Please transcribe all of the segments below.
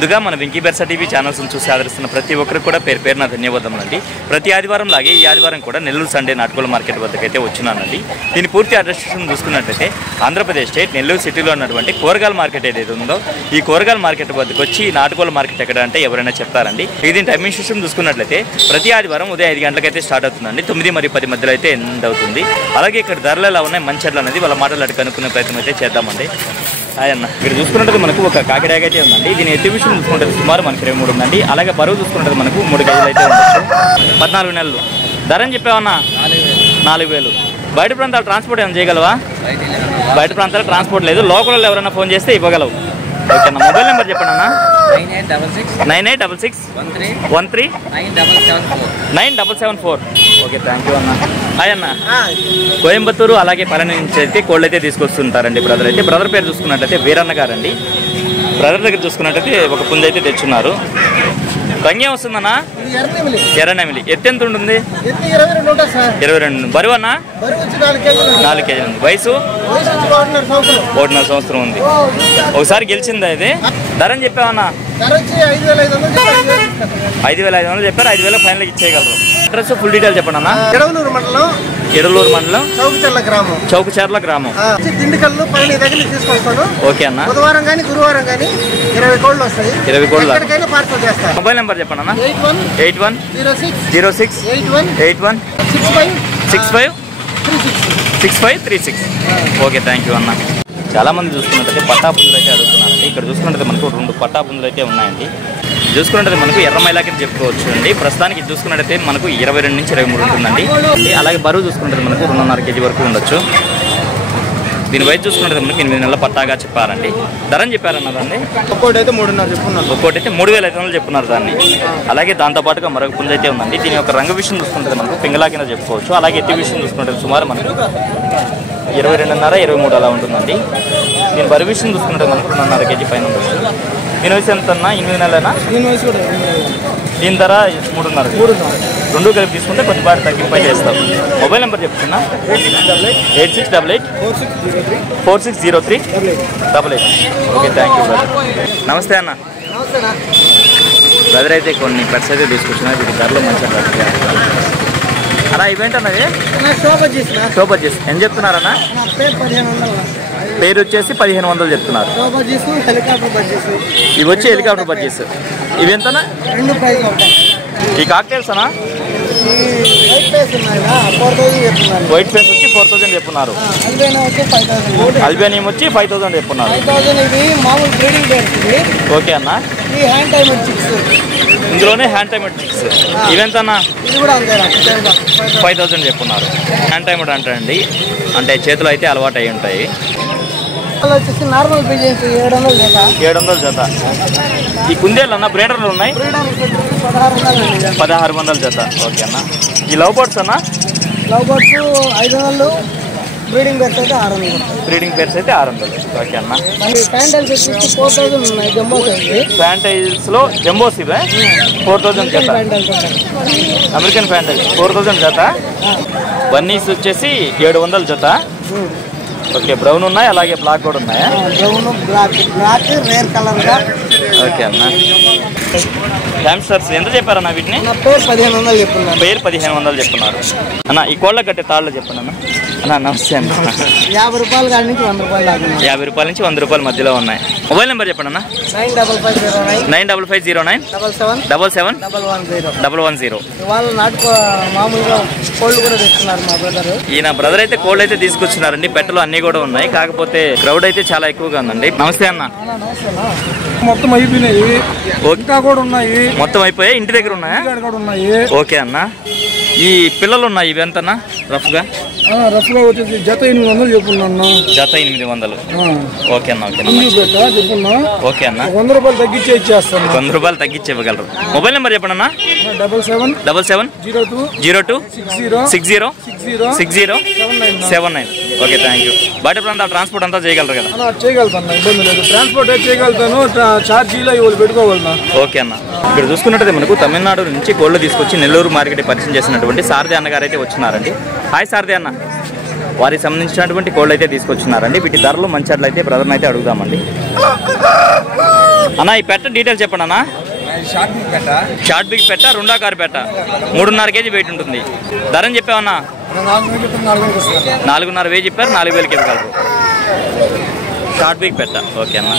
ముందుగా మన Venky బెర్సా TV channels చూసి ఆదరిస్తున్న ప్రతి ఒక్కరికి కూడా పేరు పేరున ధన్యవాదములండి. ప్రతి ఆదివారం లాగే ఈ ఆదివారం కూడా నెల్లూరు సండే నాటుకోళ్ల మార్కెట్ వద్దకైతే వచ్చినానండి. దీని పూర్తి అడ్రస్ చూసుకున్నట్లయితే ఆంధ్రప్రదేశ్ స్టేట్ నెల్లూరు సిటీలో ఉన్నటువంటి కూరగాయల మార్కెట్ ఏదైతే ఉందో ఈ కూరగాయల మార్కెట్ వద్దకు వచ్చి నాటుకోళ్ల మార్కెట్ ఎక్కడ అంటే ఎవరైనా చెప్తారండి. దీని టైమింగ్ సిస్టమ్ చూసుకున్నట్లయితే ప్రతి ఆదివారం ఉదయం 5 గంటలకైతే స్టార్ట్ అవుతుందండి. 9 మరియు 10 మధ్యలో అయితే ఎండ్ అవుతుంది. అలాగే ఇక్కడ ధరలు ఎలా ఉన్నాయి మంచి ఎట్లా అనేది వాళ్ళ మాటలు అడిగి కనుక్కునే ప్రయత్నం అయితే చేద్దామండి. అన్న ఇక్కడ చూసుకున్నట్టు మనకు ఒక కాకిడాగ అయితే ఉందండి. దీని ఎగ్జిబిషన్ చూసుకుంటే సుమారు మనకి 23 ఉందండి. అలాగే బరువు చూసుకుంటే మనకు 3 కేజీలు అయితే ఉండొచ్చు. 14 నెలలు. ధర అని చెప్పావన్నా 4,000. బయట ప్రాంతాలు ట్రాన్స్పోర్ట్ ఏమైనా చేయగలవా? బయట ప్రాంతాలు ట్రాన్స్పోర్ట్ లేదు. లోకల్ ఎవరైనా ఫోన్ చేస్తే ఇవ్వగలవు. ఓకే అన్న. మొబైల్ నెంబర్ చెప్పండి అన్న. 9866139774. ఓకే థ్యాంక్ యూ అన్న. హాయ్ అన్న. కోయంబత్తూరు అలాగే పళని నుంచి అయితే కోళ్ళు అయితే తీసుకొస్తుంటారండి బ్రదర్ అయితే. బ్రదర్ పేరు చూసుకున్నట్లయితే వీరన్న గారండి. బ్రదర్ దగ్గర చూసుకున్నట్లయితే ఒక పుంజ అయితే తెచ్చున్నారు. రంగేం వస్తుందన్నా? ఎర్రనెమిలి. ఎత్తు ఎంత ఉంటుంది? 22. బరువు అన్న 4 కేజీలు ఉంది. వయసు 1.5 సంవత్సరం ఉంది. ఒకసారి గెలిచిందా ఇది? ధర అని చెప్పావన్నా? 5,500 చెప్పారు. 5,000 ఫైనల్ ఇచ్చేయగలరు. అడ్రస్ ఫుల్ డీటెయిల్ చెప్పండి అన్న. ఎడలూరు మండలం చౌకచర్ల గ్రామం. దిండుకల్లు పళని దగ్గర తీసుకొస్తాను. ఓకే అన్న. బుధవారం కానీ గురువారం కానీ 20 కోళ్ళు వస్తాయి. 20 కోళ్ళు పార్సల్ చేస్తాను. మొబైల్ నెంబర్ చెప్పండి అన్న. 810681653536. ఓకే థ్యాంక్ యూ అన్న. చాలా మంది చూసుకున్నట్టయితే పట్టాపుంజులు అయితే అడుగుతున్నారండి. ఇక్కడ చూసుకున్నట్టు మనకు 2 పట్టాపుంజులు అయితే ఉన్నాయండి. చూసుకున్నట్టు మనకు ఎర్రమైలాకి చెప్పుకోవచ్చు అండి. ప్రస్తుతానికి చూసుకున్నట్టయితే మనకు 22 నుంచి 23 ఉంటుందండి. అలాగే బరువు చూసుకున్నట్టు మనకు 2.5 కేజీ వరకు ఉండొచ్చు. దీని వయసు చూసుకున్నట్టు మనకి 8 నెలల పట్టాగా చెప్పారండి. ధర అని చెప్పారన్న దాన్ని? ఒక్కోటి అయితే 3.5 చెప్పుకున్నాను. ఒక్కోటి అయితే 3,500 చెప్పున్నారు దాన్ని. అలాగే దాంతోపాటుగా మరొక పుంజ అయితే ఉందండి. దీని యొక్క రంగు విషయం చూసుకుంటే మనకు పింగళా కింద చెప్పుకోవచ్చు. అలాగే ఎత్తి విషయం చూసుకుంటే సుమారు మనకు 22.5-23 అలా ఉంటుందండి. దీని బరువు విషయం చూసుకుంటే మనకు 2.5 కేజీ పైన ఉండొచ్చు. దీని వయసు ఎంత అన్నా? 8 నెలలేనా? దీని ధర 3.5. 2 కలిపి తీసుకుంటే కొంచెం బాగా తగ్గింపై చేస్తాం. మొబైల్ నెంబర్ చెప్తున్నా 8688460388. Okay thank you brother. నమస్తే అన్న. బ్రదర్ అయితే కొన్ని పెట్స్ అయితే తీసుకొచ్చినా వీటి ధరలో మంచిగా అలా ఇవేంటి అన్నది? షోబజ్జీస్. ఎంత చెప్తున్నారన్నా? పేరు వచ్చేసి 1,500 చెప్తున్నారు. ఇవి వచ్చి హెలికాప్టర్ బడ్జెస్. ఇవి ఎంతనా? ఈ కాక్టైల్స్ అనా? వైట్ ఫేస్ వచ్చి 4,000 చెప్తున్నారు. అల్బేనియం వచ్చి 5,000 చెప్తున్నారు. ఓకే అన్న. ఇందులోనే హ్యాండ్ టైమర్ చిక్స్. ఇవెంతన్నా? 5,000 చెప్తున్నారు. హ్యాండ్ టైమర్ అంటారండి, అంటే చేతులు అయితే అలవాటు అయి ఉంటాయి. నార్మల్ 700 జత. ఈ కుందేళ్ళు అన్న బ్రీడర్లు ఉన్నాయి 1,600 జత. ఓకే అన్న. ఈ లవ్ బర్డ్స్ అన్న? Love birds 500. బ్రీడింగ్ పేర్స్ అయితే 600. బ్రీడింగ్ పేర్స్ అయితే 600. ఓకే అన్న. ఫ్యాంటైల్స్ 4,000 ఉన్నాయి. ఫ్యాంటైల్స్ లో జంబోస్ ఇవే 4,000 జత. అమెరికన్ ఫ్యాంటైల్స్ 4,000 జత. బన్నీస్ వచ్చేసి 700 జత. ఓకే. బ్రౌన్ ఉన్నాయి, అలాగే బ్లాక్ కూడా ఉన్నాయా? బ్రౌన్, బ్లాక్ రేర్ కలర్ గా. ఓకే అన్న. హ్యామ్స్టర్స్ ఎంత చెప్పారన్న వీటిని? పేరు 1,500 చెప్తున్నారు. పేరు 1,500 చెప్తున్నారు అన్న. ఈ కోళ్ళ కట్టే తాళ్ళు చెప్పండి అన్న. అన్న నమస్తే అన్న. 50 రూపాయల కాడి నుంచి 100 రూపాయలు దాకా. 50 రూపాయల నుంచి 100 రూపాయల మధ్యలో ఉన్నాయి. మొబైల్ నెంబర్ చెప్పండి అన్న. 9550977110. వాళ్ళు నాటుకో మామూలుగా కోళ్ళు కూడా తెచ్చుకున్నారు మా బ్రదర్. ఈయన బ్రదర్ అయితే కోళ్ళు అయితే తీసుకొచ్చినారండి. పెట్టలు అన్ని కూడా ఉన్నాయి, కాకపోతే క్రౌడ్ అయితే చాలా ఎక్కువగా ఉందండి. నమస్తే అన్న. మొత్తం అయిపోయినాయి. ఇంకా కూడా ఉన్నాయి. మొత్తం అయిపోయాయి. ఇంటి దగ్గర ఉన్నాయా? ఓకే అన్న. ఈ పిల్లలు ఉన్నాయి ఇవి ఎంతన్నా రఫ్గా? రఫ్గా వచ్చేసి జత 800 చెప్పుకున్నా. జత 800. ఓకే అన్న. ఓకే చెప్పుకున్నా. ఓకే అన్న. 100 రూపాయలు తగ్గించి ఇచ్చేస్తాను. 100 రూపాయలు తగ్గించి ఇవ్వగలరు. మొబైల్ నెంబర్ చెప్పండి అన్న. 7702606079. Okay thank you. బయట ప్రాంతాల ట్రాన్స్పోర్ట్ అంతా చేయగలరు కదా? చేయగలుగుతాను, ఇబ్బంది లేదు. ట్రాన్స్పోర్ట్ చేయగలుగుతాను, ఛార్జీలో ఇవాళ పెట్టుకోగలను. ఓకే అన్న. ఇక్కడ చూసుకున్నట్టు మనకు తమిళనాడు నుంచి కోళ్ళు తీసుకొచ్చి నెల్లూరు మార్కెట్ పరిచయం చేసినటువంటి సారథి అన్నగారు అయితే వచ్చినారండి. హాయ్ సారథి అన్న. వారికి సంబంధించినటువంటి కోళ్ళు అయితే తీసుకొచ్చినారండి. వీటి ధరలు మంచి అట్లయితే బ్రదర్ని అయితే అడుగుదామండి. అన్న ఈ పెట్ట డీటెయిల్స్ చెప్పండి అన్న. షార్ట్ బిగ్ పెట్ట, రెండా కారు పెట్ట, 3.5 కేజీ వెయిట్ ఉంటుంది. ధరని చెప్పావన్నా? 4.5 వేలు చెప్పారు, 4,000కి ఇవ్వగలరు. షార్ట్ బిగ్ పెట్ట. ఓకే అన్న.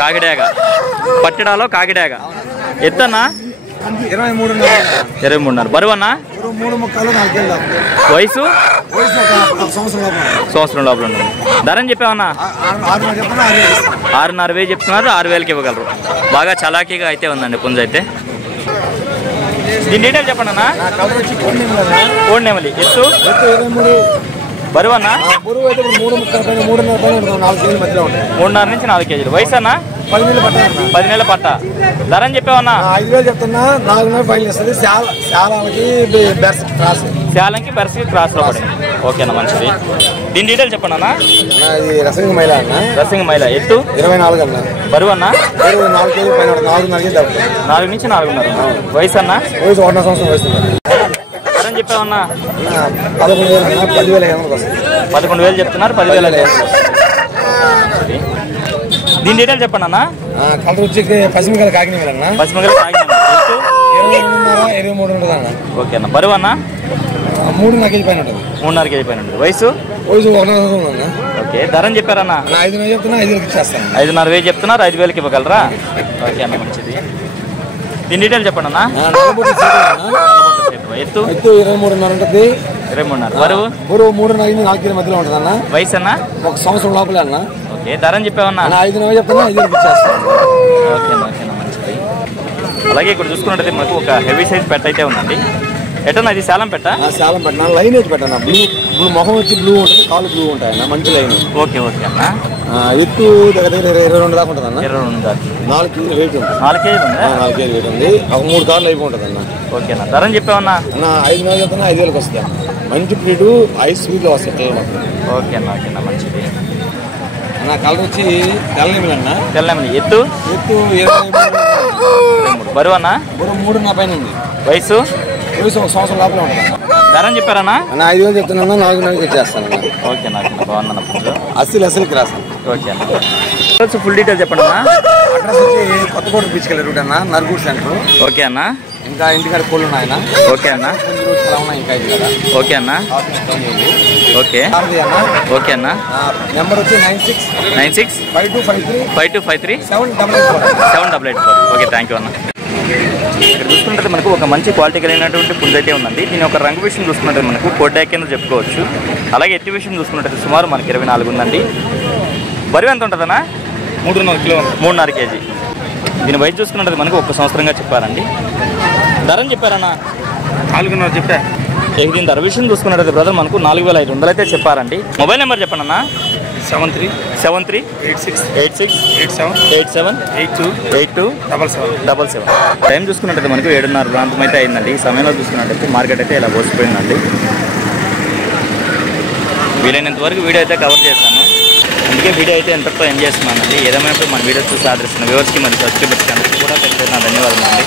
కాకిడాగా పట్టడాలో కాకిడాగా ఎత్తన్నా 23.5. బరువు అన్నా? వయసు సంవత్సరం లోపల ఉంటుంది. ధరని చెప్పావన్నా? 6.5 వేలు చెప్తున్నారు, 6,000కి ఇవ్వగలరు. బాగా చలాకీగా అయితే ఉందండి పుంజ అయితే. దీని డీటెయిల్ చెప్పండి అన్న. కోడి నెమలి. ఎత్తు? బరువు అన్న? 3.5 నుంచి 4 కేజీలు. వయసు అన్న? 10 నెలల పట్ట. ధరని చెప్పావన్నా? 5,000 చెప్తున్నా. 4.5 ఫైల్ ఇస్తుంది. శాలంకి బెర్స్కి క్రాస్ లో పడింది. ఓకేనా, మంచిది. దీని డీటెయిల్ చెప్పండి అన్న. రసింగ మైల అన్న. రసింగ మైల. ఎత్తు? 24 అన్న. బరువు అన్న? 4 కేజీ పైన 4 నుంచి 4.5. వయసు అన్న? వయసు 1 సంవత్సరం వస్తుంది. ధరని చెప్పావన్నా? 11,000 అన్న. 10,000 వస్తుంది. 11,000 చెప్తున్నారు, 10,000. దీని డీటెయిల్ చెప్పండి అన్న. కలర్ వచ్చి పసిమిగల కాకినాడ అన్న. పసిమిగల కాకినాడ. ఎత్తు? 23 ఉంటుంది అన్న. ఓకే అన్న. బరువు అన్న? 3.5 కేజీ పైన ఉంటుంది. 3.5 కేజీ పైన ఉంటుంది. వయసు? 1 సంవత్సరం అన్న. ఓకే. ధరని చెప్పారన్నా? 5,000 చెప్తున్నా. 5,000 ఇచ్చేస్తాను. 5.5 చెప్తున్నారు, 5,000కి ఇవ్వగలరా? ఓకే అన్న, మంచిది. దీని డీటెయిల్ చెప్పండి అన్న. ఎత్తు? 23.5 ఉంటుంది. 23.5. బరువు? 3.5 4 కేజీ మధ్యలో ఉంటుంది అన్న. వయసు అన్న? 1 సంవత్సరం లోపలే అన్న. ఓకే. ధరని చెప్పావన్నా? 5,000 చెప్తున్నా. 5,000 ఇచ్చేస్తాను. ఓకేనా, ఓకేనా, మంచిది. అలాగే ఇక్కడ చూసుకున్నట్టయితే మనకు ఒక హెవీ సైజ్ పెట్ట అయితే ఉందండి. ఎటన్నా ఇది శాలం పెట్ట? శాలం పెట్టిన లైన్ వేసి పెట్టాను. బ్లూ ముఖం వచ్చి బ్లూ ఉంటుంది, కాలు బ్లూ ఉంటాయి అన్న. మంచి లైన్. ఓకే ఓకే అన్న. ఎత్తు దగ్గర 22 దాకా ఉంటుంది అన్న. 22 దాకా. 4 కేజీలు వెయిట్ ఉంటుంది. 4 కేజీలు ఉందా? 4 కేజీలు వెయిట్ ఉంది. ఒక 3 కార్లు అయిపోతుంది అన్న. ఓకేనా. ధరని చెప్పావన్నా? అన్న 5,000 చెప్తున్నా. 5,000కి వస్తాయి. మంచి ప్లేటు 5 స్వీట్లో వస్తాయి పిల్లలు మాకు. ఓకేనా, ఓకేనా, మంచిది. నా కలర్ వచ్చి తెల్లనిమిలి అన్న. తెల్లనిమిలి. ఎత్తు? ఎత్తు 23. బరువు అన్న? బరువు 3.5 పైన ఉంది. వయసు? 1 సంవత్సరం లోపల ఉంటుంది. ధరని చెప్పారన్నా? అన్న 5,000 చెప్తున్నా. 4,000కి ఇచ్చేస్తాను. ఓకేనా, ఓకేనా, బాగుందన్న పుంజు. అస్సలకి రాస్తాను. ఓకే అన్న. ఫుల్ డీటెయిల్ చెప్పండి అన్న. అడ్రస్ వచ్చి కొత్తకోట బీచ్ కెళ్ళే రూట్ అన్న. నర్గూడ్ సెంటర్. ఓకే అన్న. ఇంకా ఇంటికాడ కోళ్ళు ఉన్నాయన్న. ఓకే అన్న. ఇంకా ఇంటికాడ. ఓకే అన్న. ఓకే ఓకే అన్న. నెంబర్ వచ్చి 96 5253 788 ఓకే, థ్యాంక్ యూ అన్న. ఇక్కడ చూసుకుంటే మనకు ఒక మంచి క్వాలిటీ కలిగినటువంటి పుంజ అయితే ఉందండి. దీని ఒక రంగు విషయం చూసుకున్నట్టు మనకు కోడ్డా కింద చెప్పుకోవచ్చు. అలాగే ఎత్తి విషయం చూసుకున్నట్టు సుమారు మనకి 24 ఉందండి. బరువు ఎంత ఉంటుందన్నా? 3.5 కిలో. 3.5 కేజీ. దీని వయసు చూసుకున్నట్టు మనకు 1 సంవత్సరంగా చెప్పారండి. ధరని చెప్పారన్నా? 4,500 చెప్పా. దీని ధర విషయం చూసుకున్నట్టు బ్రదర్ మనకు 4,500 అయితే చెప్పారండి. మొబైల్ నెంబర్ చెప్పండి అన్న. 73 86 87 82 77. టైం చూసుకున్నట్టయితే మనకు 7:30 ప్రాంతం అయితే అయిందండి. ఈ సమయంలో చూసుకున్నట్టయితే మార్కెట్ అయితే ఇలా పోసిపోయిందండి. వీలైనంత వరకు వీడియో అయితే కవర్ చేస్తాను. అందుకే వీడియో అయితే ఎంతతో ఎంజాయ్ చేస్తున్నానండి. ఏదేమైనప్పుడు మన వీడియో చూసి ఆదరిస్తున్న వ్యూవర్స్కి మరియు సబ్స్క్రైబర్స్కి అందరికీ కూడా పెద్ద ధన్యవాదాలు అండి.